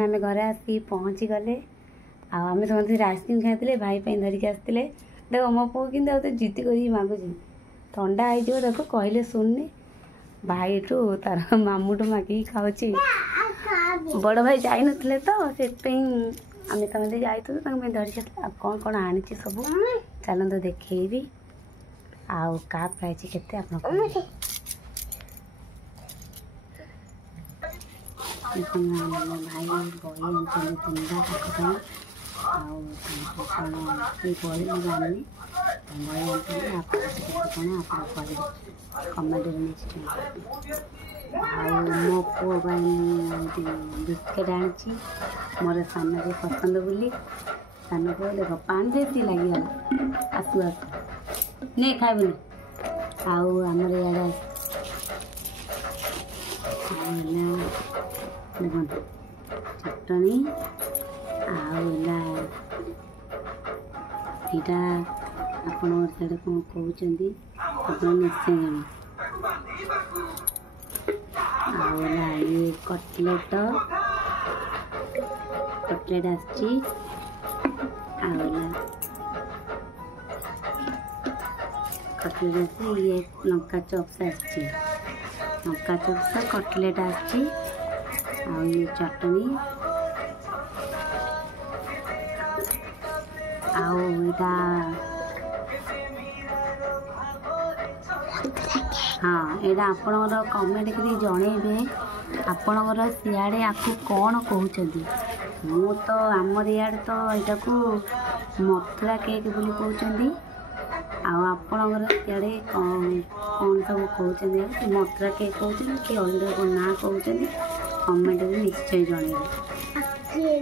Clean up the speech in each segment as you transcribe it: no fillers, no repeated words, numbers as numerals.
बर्ତ୍ତमान आम घरे आसी पहुँची गले आम समस्त आइसक्रीम खाई भाई धरिकी आसते देख मो पु कि जिद्दी कर मागुची थंडा हो देखो कहले शुणुनि भाई ठू तार मामूठू मागिक खाऊची बड़ भाई जाई नथिले तो से आम समझे जाइए धरिकी आस कौन कौन आनी सब चलते देखी आउ क्या प्राइज केते आप भाई बही आनी तीनटा कौन बही जानी बही आनी आप कौन आप कमेंट निश्चय मो पुओ बिस्केट आनी मोर सान के पसंद बोली सान पुओ देख पानी बेसी लगे आसु आसु नहीं खाइबुनि आमर इे देखो चटनी आईटा आपण से कौन कहते आप निश्चय जाना ये कटलेट कटलेट आसची कटलेट ये लंका चप्स आसची लंका चप्स कटलेट आसची ये चटनी आईटा हाँ यहाँ आपणकर कमेंट कर जनइबे आपणकर सियाड़े आपको कौन कहते मु तो आमर इे तो यहाँ को मथुरा केक बोली कहते आपणकर सियाड़े कौन सब कहते मथुरा केक कहते कि अलग कौन ना कहते कमेंट में निश्चय जनइबे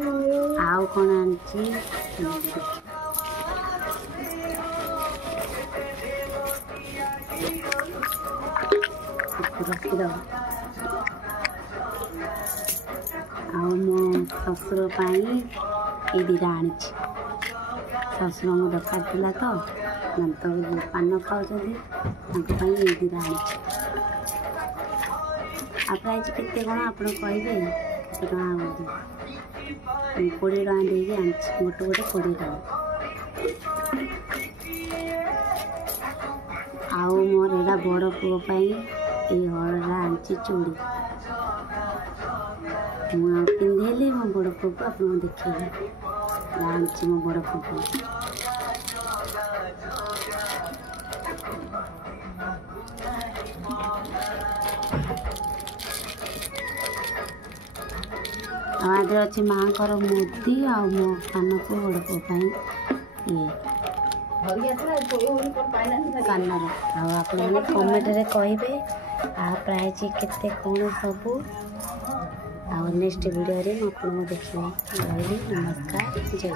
आउ कौन आनी रखीद मो ससुर ये दीटा आनी ससुर को दरकार थी तो पान खाऊँ ये दीटा आनी प्राइज केते कौन आप कहे केते 20 टका देगी आनी गोटे गोटे 20 टका मोर एटा बड़ पुओपाई ये हलरा आनी चूड़ी मुझे पिंधेली मो बड़ पुओ को आप देखिए आनी मो बड़ पुओ आज अच्छे माँ को मुदी आ मो कान को बड़ पुओ ये कानर आप कमेंट रे कहे आ प्राइज केते कौन सब आ नेक्स्ट वीडियो रे देखिए। नमस्कार जय जय।